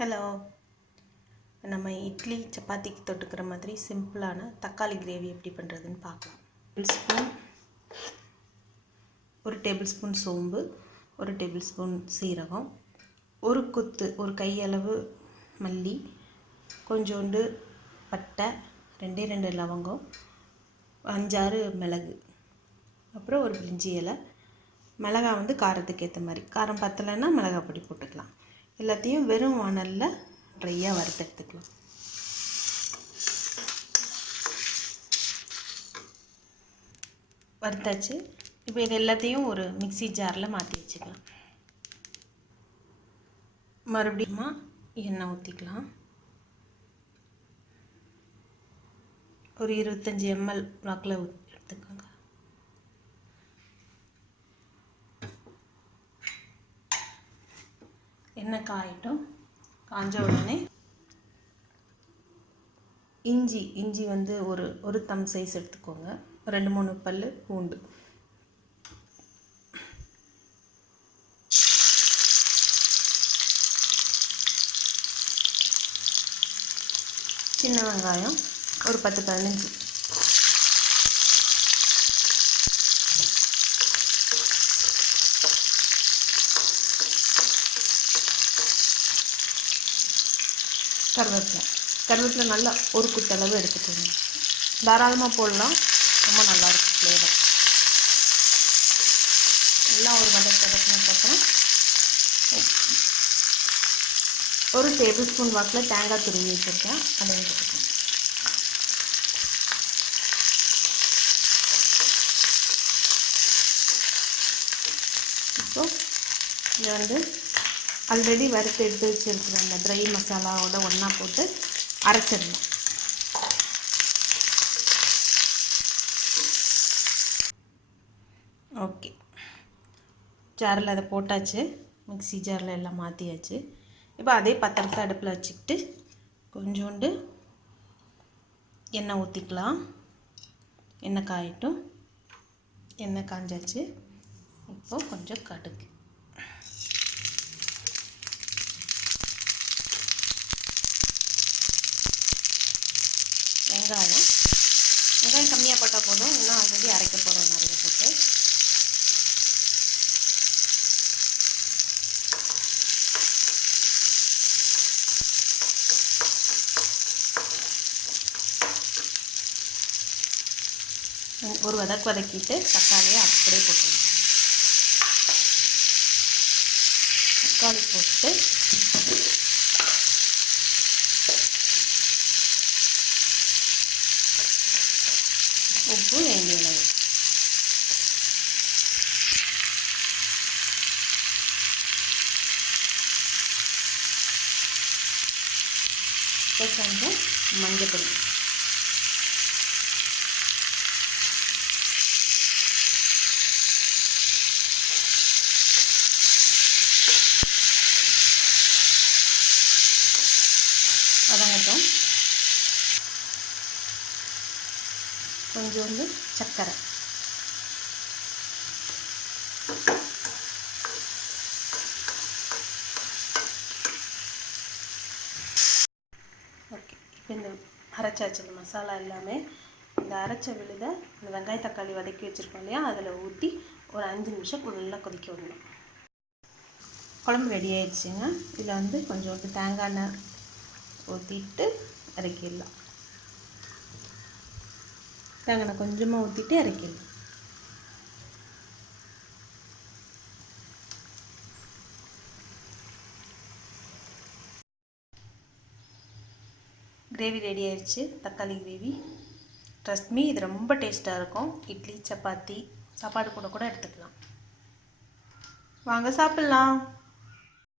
Hello, நம்ம இட்லி சப்பாத்திக்கு தொட்டுக்கிற மாதிரி சிம்பிளான தக்காளி கிரேவி எப்படி பண்ணுறதுன்னு பார்க்கலாம். ஒரு டேபிள் ஸ்பூன் சோம்பு, ஒரு டேபிள் ஸ்பூன் சீரகம், ஒரு கையளவு மல்லி, கொஞ்சோண்டு பட்டை, 2 லவங்கம், 5-6 மிளகு, அப்புறம் ஒரு பிரிஞ்சி இலை. மிளகாய் காரத்துக்கு ஏற்ற மாதிரி, காரம் பத்தலைன்னா மிளகாய் பொடி போட்டுக்கலாம். எல்லாத்தையும் வெறும் வானலில் ட்ரையாக வறுத்தெடுத்துக்கலாம். வறுத்தாச்சு. இப்போ இது எல்லாத்தையும் ஒரு மிக்ஸி ஜாரில் மாற்றி வச்சுக்கலாம். மறுபடியும் எண்ணெய் ஊற்றிக்கலாம். ஒரு 25 ml வாக்கில் எடுத்துக்கோங்க. எண்ணெய் காயட்டும். காஞ்ச உடனே இஞ்சி ஒரு தம் சைஸ் எடுத்துக்கோங்க. 2-3 பல் பூண்டு, சின்ன வெங்காயம் ஒரு 10-15, கருவேப்பிலை நல்லா ஒரு குத்தளவு எடுத்துக்கோங்க. தாராளமாக போடலாம், ரொம்ப நல்லாயிருக்கும் ஃப்ளேவர். எல்லாம் ஒரு வதக்கினதுக்கப்புறம் ஒரு டேபிள் ஸ்பூன் வாக்கில் தேங்காய் துருவி வச்சுருக்கேன், அதை எடுத்துக்கோங்க. இப்போ இதை ஆல்ரெடி வறுத்து எடுத்து வச்சுருக்கிற அந்த ட்ரை மசாலாவோட ஒன்றா போட்டு அரைச்சிடணும். ஓகே, ஜாரில் அதை போட்டாச்சு. மிக்ஸி ஜாரில் எல்லாம் மாற்றியாச்சு. இப்போ அதே பாத்திரத்தை அடுப்பில் வச்சுக்கிட்டு கொஞ்சோண்டு எண்ணெய் ஊற்றிக்கலாம். எண்ணெய் காயட்டும். எண்ணெய் காஞ்சாச்சு. இப்போ கொஞ்சம் கடுகு, வெங்காயம் கம்மியாக போட்டால் போதும், இன்னும் ஆல்ரெடி அரைக்க போகிறோம் நிறைய போட்டு. ஒரு வதக்கிட்டு தக்காளியை அப்படியே போட்டுருங்க. தக்காளி போட்டு உப்பு வேண்டிய அளவு, கொஞ்சம் மஞ்சள் பொடி, வதங்கட்டும். கொஞ்சோண்டு சர்க்கரை, ஓகே. இப்போ இந்த அரைச்சாச்சு இந்த மசாலா எல்லாமே. இந்த அரைச்ச விழுதை இந்த வெங்காய தக்காளி வதக்கி வச்சுருக்கோம் இல்லையா, அதில் ஊற்றி ஒரு 5 நிமிஷம் நல்லா கொதிக்க விடணும். குழம்பு ரெடி ஆயிடுச்சுங்க. இதில் கொஞ்சோண்டு தேங்காய் எண்ணெய் ஊற்றிட்டு இறக்கிடலாம். தேங்காய் எண்ணெய் கொஞ்சமாக ஊற்றிட்டு இறக்கிடலாம். கிரேவி ரெடி ஆயிடுச்சு, தக்காளி கிரேவி. ட்ரஸ்ட் மீ, இது ரொம்ப டேஸ்ட்டாக இருக்கும். இட்லி சப்பாத்தி சாப்பாடு கூட எடுத்துக்கலாம். வாங்க சாப்பிட்லாம்.